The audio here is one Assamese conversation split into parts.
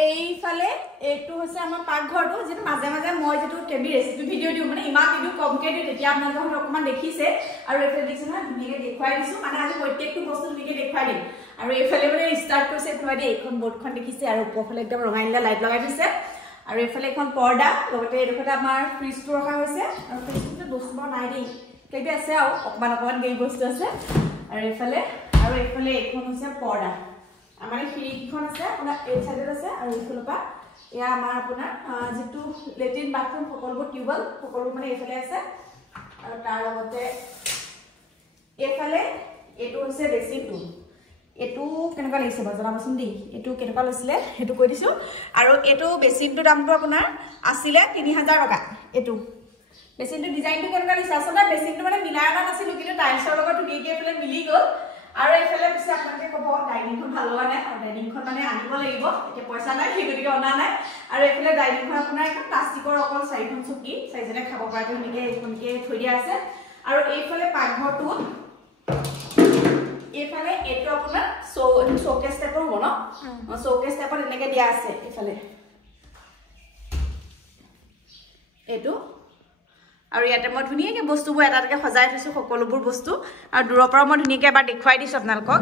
এইফালে এইটো হৈছে আমাৰ পাকঘৰটো যেটো মাজে মাজে মই যেটো কেবি ৰেচিপি ভিডিও দিও মানে ইমান ভিডিও কমকে দিও তেতিয়া আপোনালোকে অকমান দেখিছে আৰু এইফালে দেখিছে না ধুনীয়াকে দেখুৱাই দিছো মানে আজি প্ৰত্যেকটো বস্তু ধুনীয়াকে দেখুৱাই দিম আৰু এইফালে মানে ষ্টাৰ্ট কৰিছে ধুৱাই দি এইখন বৰ্ডখন দেখিছে আৰু ওপৰফালে একদম ৰঙাইলা লাইট লগাই দিছে আৰু এইফালে এখন পৰ্দা লগতে এইডোখৰতে আমাৰ ফ্ৰিজটো ৰখা হৈছে আৰু ফ্ৰিজটো বস্তু নাই দেই কেবি আছে আৰু অকমান গেই বস্তু আছে আৰু এইফালে এইখন হৈছে পৰ্দা আমাৰ খিৰিকীখন আছে আপোনাৰ এই সাইডত আছে আৰু এইফালৰ পৰা এয়া আমাৰ আপোনাৰ যেটো লেট্ৰিন বাথৰুম সকলোবোৰ টিউবল সকলো মানে এইফালে আছে আৰু তাৰ লগতে এইফালে এটো হৈছে বেচিনটো এটো কেনেকুৱা লাগিছে বজাৰাবচোন দেই এটো কেনেকুৱা লৈছিলে হেতু কৈ দিছো আৰু এটো বেচিনটো দামটো আপোনাৰ আছিলে 3000 টকা এটো বেচিনটো ডিজাইনটো কেনেকুৱা লাগিছে আসলে বেচিনটো মানে মিলাই আনা নাছিল কিন্তু টাইলছৰ লগত ধুনীয়াকৈ এফালে মিলি গ'ল আৰু এফালে পিছে আপোনালোকে ক'ব ডাইনিংখন ভাল হোৱা নাই আৰু ডাইনিংখন মানে আনিব লাগিব এতিয়া পইচা নাই সেইগতিকে অনা নাই আৰু এফালে ডাইনিংখন আপোনাৰ এখন প্লাষ্টিকৰ অকল 4খন চকী চাইজনে খাব পৰাকৈ ধুনীয়াকৈ থৈ দিয়া আছে আৰু এইফালে পাকঘৰটো এইফালে এটো আপোনাৰ শোকেস টাইপৰ হ'ব ন শোকেস টাইপৰ এনেকৈ দিয়া আছে এইফালে এটো আৰু ইয়াতে মই ধুনীয়াকৈ বস্তুবোৰ এটাটাকে সজাই থৈছো সকলোবোৰ বস্তু আৰু দূৰৰ পৰা মই ধুনীয়াকৈ এবাৰ দেখুৱাই দিছো আপোনালোকক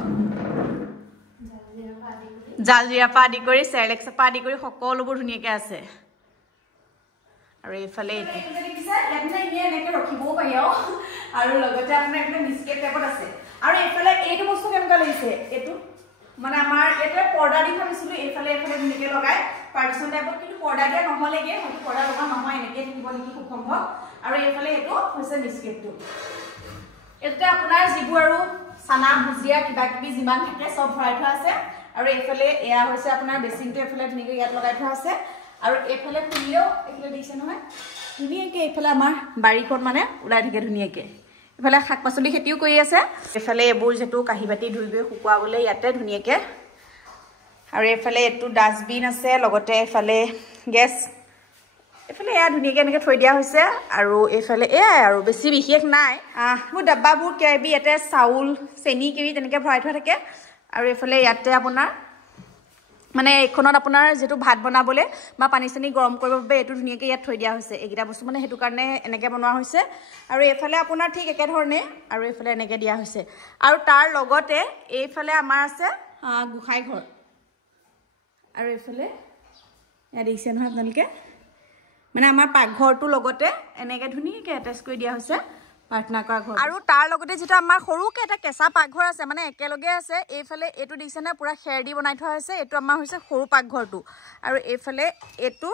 জালজিৰা পা আদি কৰি চেৰেলেক্স পা আদি কৰি সকলোবোৰ ধুনীয়াকৈ আছে আৰু এইফালে এনেকৈ ৰখিবও পাৰি আৰু লগতে আপোনাৰ একদম বিস্কেট টাইপত আছে আৰু এইফালে এইটো বস্তু কেনেকুৱা লাগিছে এইটো মানে আমাৰ এটা পৰ্দা দি ভাবিছিলো এইফালে ধুনীয়াকৈ লগাই পাৰ্টিশন টাইপত কিন্তু পৰ্দা দিয়া নহলেগে হয়তো পৰ্দা লগা নহয় এনেকৈ থাকিব নেকি খুব সম্ভৱ আৰু এইফালে এইটো হৈছে বিস্কেটটো এতে আপোনাৰ যিবোৰ আৰু চানা ভুজিয়া কিবা কিবি যিমান থাকে সব ভৰাই থোৱা আছে আৰু এইফালে এয়া হৈছে আপোনাৰ বেচিনটো এইফালে ধুনীয়াকৈ ইয়াত লগাই থোৱা আছে আৰু এইফালে খুলিও এইফালে দিছে নহয় ধুনীয়াকৈ এইফালে আমাৰ বাৰীখন মানে ওলাই থাকে ধুনীয়াকৈ এইফালে শাক পাচলি খেতিও কৰি আছে এইফালে এইবোৰ যেটো কাহি বাটি ধুই গৈ শুকুৱাবলৈ ইয়াতে ধুনীয়াকৈ আৰু এইফালে এটো ডাস্টবিন আছে লগতে এইফালে গেছ এইফালে এয়া ধুনীয়াকৈ এনেকৈ থৈ দিয়া হৈছে আৰু এইফালে এয়া আৰু বেছি বিশেষ নাই মোৰ ডাব্বাবোৰ কেবি ইয়াতে চাউল চেনি কেবি তেনেকৈ ভৰাই থোৱা থাকে আৰু এইফালে ইয়াতে আপোনাৰ মানে এইখনত আপোনাৰ যেটো ভাত বনাবলৈ বা পানী চানি গৰম কৰিবৰ বাবে এটো ধুনীয়াকৈ ইয়াত থৈ দিয়া হৈছে এইগিটা বস্তু মানে হেতু কাৰণে এনেকৈ বনোৱা হৈছে আৰু এইফালে আপোনাৰ ঠিক একে ধৰণে আৰু এইফালে এনেকৈ দিয়া হৈছে আৰু তাৰ লগতে এইফালে আমাৰ আছে গুখাই ঘৰ আৰু এইফালে এয়া দেখিছে নহয় আপোনালোকে মানে আমাৰ পাকঘৰটো লগতে এনেকৈ ধুনীয়াকৈ এটাচ কৰি দিয়া হৈছে প্ৰাৰ্থনা কৰা ঘৰ আৰু তাৰ লগতে যেটা আমাৰ সৰুকে এটা কেঁচা পাকঘৰ আছে মানে একেলগে আছে এইফালে এটো দিছে না পুৰা খেৰ দি বনাই থোৱা হৈছে এটো আমাৰ হৈছে সৰু পাকঘৰটো আৰু এইফালে এটো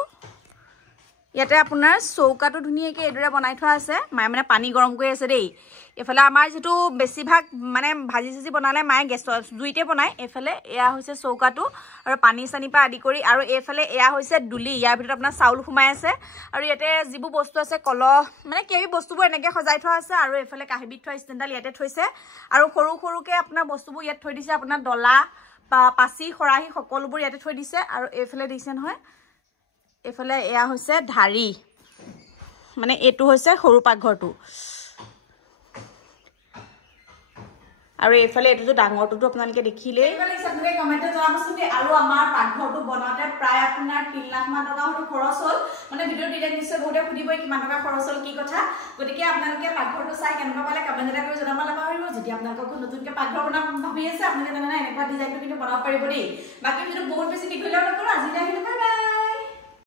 ইয়াতে আপোনাৰ চৌকাটো ধুনীয়াকৈ এদৰে বনাই থোৱা আছে মায়ে মানে পানী গৰম কৰি আছে দেই এফালে আমাৰ যেটো বেছিভাগ মানে ভাজি সাজি বনালে মায়ে গেছৰ জুইতে বনায় এফালে এয়া হৈছে চৌকাটো আৰু পানী চানি পা আদি কৰি আৰু এফালে এয়া হৈছে দুলি ইয়াৰ ভিতৰত আপোনাৰ চাউল খুমাই আছে আৰু ইয়াতে যিবোৰ বস্তু আছে কলহ মানে কেবি বস্তুবোৰ এনেকৈ সজাই থোৱা আছে আৰু এফালে কাহিবিত থোৱা ষ্টেণ্ডাল ইয়াতে থৈছে আৰু সৰুকে আপোনাৰ বস্তুবোৰ ইয়াত থৈ দিছে আপোনাৰ ডলা বা পাচি খৰাহি সকলোবোৰ ইয়াতে থৈ দিছে আৰু এফালে দিছে নহয় এফালে এয়া হৈছে ধাৰি মানে এটো হৈছে সৰু পাকঘৰটো আৰু এইফালে এটো ডাঙৰটো আপোনালোকে দেখিলে আপোনালোকে কমেন্টত জনাবচোন আৰু আমাৰ পাকঘৰটো বনাওতে প্ৰায় আপোনাৰ 3 লাখ মান টকা হয়তো খৰচ হ'ল মানে ভিডিও দিলে নিশ্চয় বহুতে সুধিবই কিমান টকা খৰচ হ'ল কি কথা গতিকে আপোনালোকে পাকঘৰটো চাই কেনেকুৱা পালে কমেন্ট এটা কৰি জনাব নাপাহৰিব যদি আপোনালোকক নতুনকৈ পাকঘৰ বনাম ভাবি আছে আপোনালোকে জানে না এনেকুৱা ডিজাইনটো কিন্তু বনাব পাৰিব দেই বাকি ভিডিও বহুত বেছি দীঘলীয়া নকৰো আজিলৈ